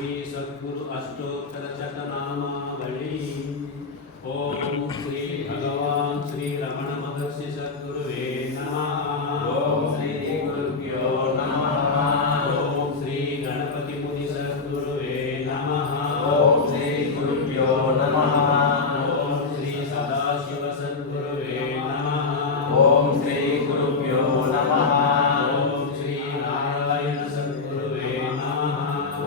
श्री सद्गुरु अष्टोत्तर शतनामावली। ओम श्री भगवान श्री रमण महर्षि सद्गुरुवे नमः। ओम श्री गुरुभ्यो नमः। ओम श्री गणपति मुनि सद्गुरुवे नमः। ओम श्री गुरुभ्यो नमः। ओम श्री सदाशिव सद्गुरुवे नमः। ओम श्री गुरुभ्यो नमः। ओम श्री नारायण सद्गुरुवे नमः।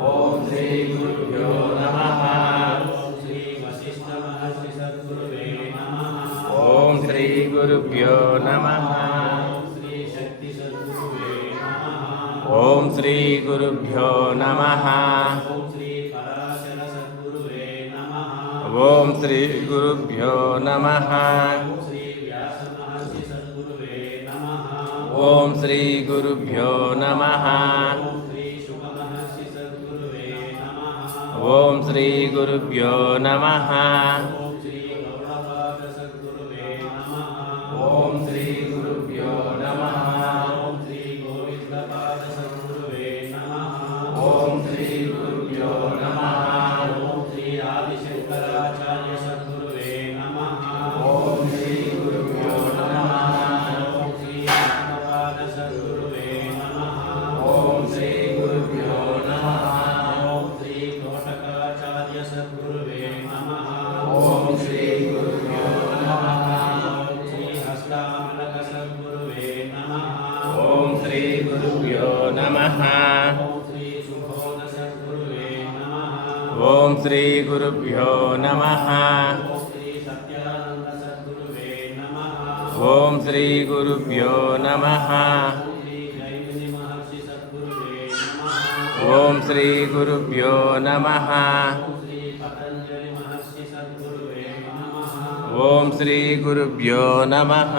ओम श्री गुरुभ्यो नमः। ओम श्री वशिष्ठ महर्षि सद्गुरुवे नमः। ओम श्री गुरुभ्यो नमः। ओम श्री शक्ति सद्गुरुवे नमः। ओम श्री गुरुभ्यो नमः। ओम श्री पराशर सद्गुरुवे नमः। ओम श्री गुरुभ्यो नमः। ओम श्री व्यास महर्षि सद्गुरुवे नमः। ओम श्री गुरुभ्यो नमः। ओम श्री शुक महर्षि सद्गुरुवे नमः। ओम श्री गुरुभ्यो नमः। ओम श्री गौड़पाद सद्गुरुवे नमः। ओम श्री गुरुभ्यो नमः। ओम श्री गोविंदपाद सद्गुरुवे नमः। ओम श्री गुरुभ्यो नमः। ओम श्री आदिशंकराचार्य सद्गुरुवे नमः। ओम श्री गुरुभ्यो नमः। ओम श्री आत्मपाद सद्गुरुवे नमः। ओम श्री गुरुभ्यो नमः। ओम श्री तोटकाचार्य सद्गुरुवे नमः। ओम श्री गुरुभ्यो नमः। ओम श्री हस्तामलक सद्गुरुवे नमः। ओम श्री गुरुभ्यो नमः। ओम श्री सुबोध सद्गुरुवे नमः। ओम श्री गुरुभ्यो नमः। ओम श्री सत्यानंद सद्गुरुवे नमः। ओम श्री गुरुभ्यो नमः। ओम श्री जैमिनि महर्षि सद्गुरुवे नमः। ओम श्री गुरुभ्यो नमः। ओम श्री पतंजलि महर्षि सद्गुरुवे नमः। ओम श्री गुरुभ्यो नमः।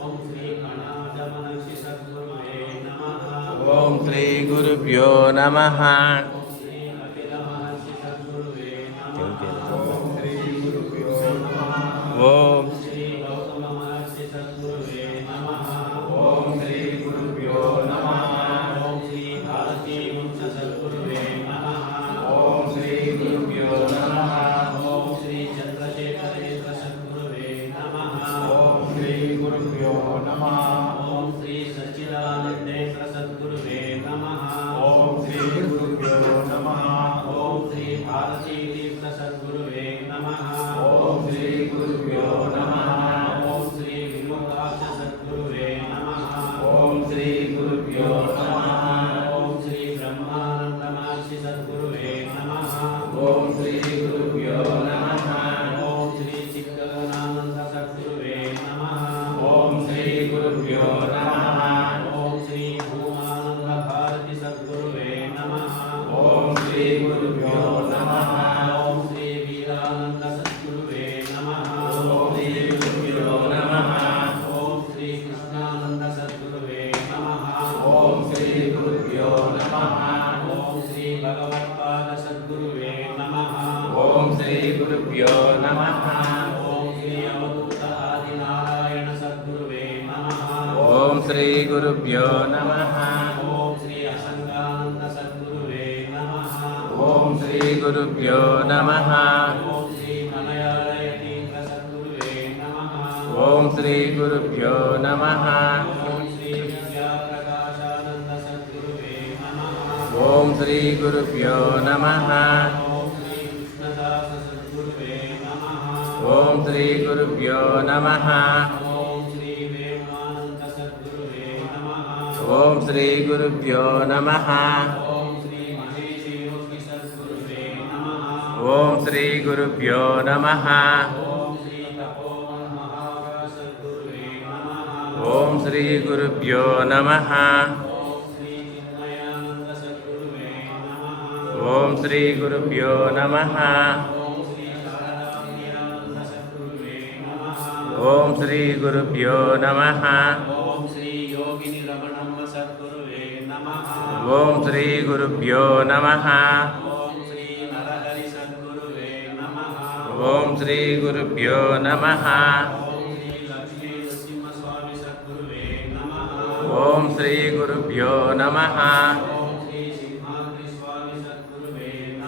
ओम श्री कणाद महर्षि सद्गुरुवे नमः। ओम श्री गुरुभ्यो नमः। ओम श्री कपिल महर्षि सद्गुरुवे नमः। ओम श्री गुरुभ्यो नमः। ओम श्री गौतम महर्षि सद्गुरुवे नमः। ओम श्री गुरुभ्यो नमः। ओम श्री भारती वंश सद्गुरुवे नमः। ओम श्री गुरुभ्यो नमः। ओम श्री चंद्रशेखरेन्द्र सद्गुरुवे नमः। ओम श्री गुरुभ्यो नमः। ओम श्री सच्चिदानंदेन्द्र सद्गुरुवे नमः। ओम श्री गुरुभ्यो नमः। ओम श्री भारती तीर्थ सद्गुरुवे नमः। ओम श्री गुरुभ्यो नमः। ओम श्री विमुक्ताक्ष सद्गुरुवे नमः। ओम श्री गुरुभ्यो नमः। ओम श्री ब्रह्मानंद महर्षि सद्गुरुवे नमः। ओम श्री गुरुभ्यो नमः। ओम श्री चित्तगणानंद सद्गुरुवे नमः। ओम श्री गुरुभ्यो नमः। ओम श्री भूमानंद भारती सद्गुरुवे नमः। ओम श्री गुरुभ्यो नमः। ओम श्री वीरानंद सद्गुरुवे नमः। ओम श्री गुरुभ्यो नमः। ओम श्री कृष्णानंद सद्गुरुवे नमः। ओम श्री गुरुभ्यो नमः। ओम श्री भगवत्पाद सद्गुरुवे नमः। ओम श्री गुरुभ्यो नमः। ओम श्री अवधूत आदिनारायण सद्गुरुवे नमः। ओम श्री गुरुभ्यो नमः। ओम श्री असंगानंद सद्गुरुवे नमः। ओम श्री गुरुभ्यो नमः। ओम श्री मलयालयतीर्थ सद्गुरुवे नमः। ओम श्री गुरुभ्यो नमः। ओम श्री विद्याप्रकाशानंद सद्गुरुवे नमः। ओम श्री गुरुभ्यो नमः। ओम श्री कृष्णदास सद्गुरुवे नमः। ओम श्री गुरुभ्यो नमः। ओम श्री वेणुआनंद सद्गुरुवे नमः। ओम श्री गुरुभ्यो नमः। ओम श्री महेश योगी सद्गुरुवे नमः। ओम श्री गुरुभ्यो नमः। ओम श्री तपोवन महाराज सद्गुरुवे नमः। ओम श्री गुरुभ्यो नमः। ओम श्री चिन्मयानंद सद्गुरुवे नमः। ओम श्री गुरुभ्यो नमः। ओम श्री शारदाम्यानंद सद्गुरुवे नमः। ओम श्री गुरुभ्यो नमः। ओम श्री योगिनी रमणम सद्गुरुवे नमः। ओम श्री गुरुभ्यो नमः। ओम श्री नरहरि सद्गुरुवे नमः। ओम श्री गुरुभ्यो नमः। ओम श्री लक्ष्मी नृसिंह स्वामी सद्गुरुवे नमः। ओम श्री गुरुभ्यो नमः। ओम श्री सिंहाद्रि स्वामी सद्गुरुवे नमः।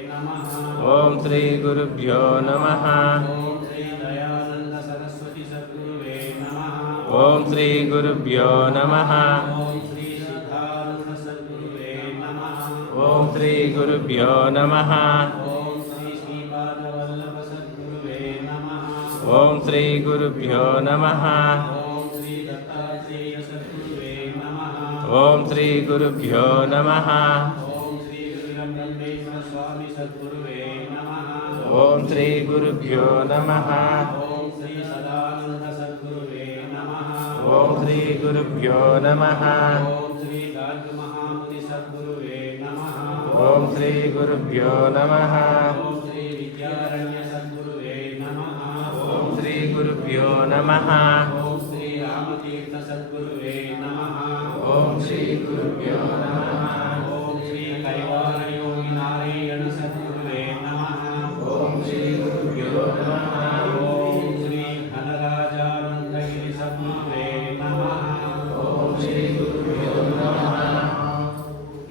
नमः ओम श्री गुरुभ्यो नमः ओम श्री दयानंद सरस्वती सद्गुरुवे नमः ओम श्री गुरुभ्यो नमः ओम श्री सिद्धानंद सद्गुरुवे नमः ओम श्री गुरुभ्यो नमः ओम श्री श्रीपादवल्लभ सद्गुरुवे नमः ओम श्री गुरुभ्यो नमः ओम श्री दत्तात्रेय सद्गुरुवे नमः ओम श्री गुरुभ्यो नमः ओम श्री वीरब्रह्मेश्वर स्वामी सद्गुरुवे नमः ओम श्री गुरुभ्यो नमः ओम श्री सदानंद सद्गुरुवे नमः ओम श्री गुरुभ्यो नमः ओम श्री गार्ग महामुनि सद्गुरुवे नमः ओम श्री गुरुभ्यो नमः ओम श्री विद्यारण्य सद्गुरुवे नमः ओम श्री गुरुभ्यो नमः ओम श्री रामतीर्थ सद्गुरुवे नमः ओम श्री गुरुभ्यो नमः ओम श्री कैवार योगी नारायण सद्गुरुवे नमः ओम श्री गुरुभ्यो नमः ओम श्री धनराजानंदगिरि सद्गुरुवे नमः ओम श्री गुरुभ्यो नमः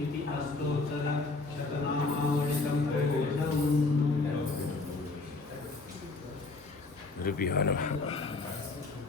इति अष्टोत्तर शतनामावलितं पूर्णम् गुरुभ्यो नमः